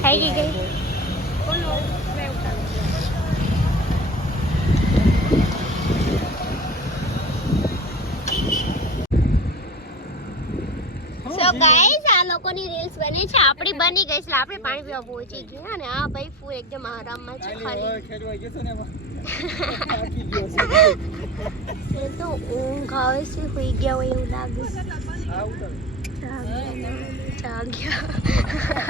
થાકી ગઈ so guys આ લોકોની રીલ્સ બની છે આપણી બની ગઈ છે આપણે પાણી પીવા પહોંચી ગયા અને આ ભાઈ ફૂલ એકદમ આરામમાં છે ખાલી એ તો ઊંઘ આવે છે હોઈ ગયા હોય એવું લાગે છે જાગ્યા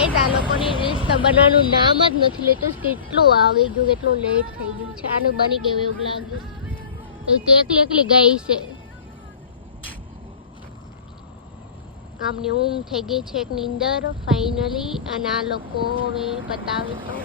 ગાઈસ આ લોકોની રીલ્સ તો બનવાનું નામ જ નથી લેતું. કેટલું આવી ગયું, કેટલું લેટ થઈ ગયું. છે આનું બની ગયું એવું લાગ્યું તો તે એકલી એકલી ગઈ છે. આમની ઊંઘ થઈ ગઈ છે એક અંદર ફાઇનલી અને આ લોકો હવે બતાવે તો.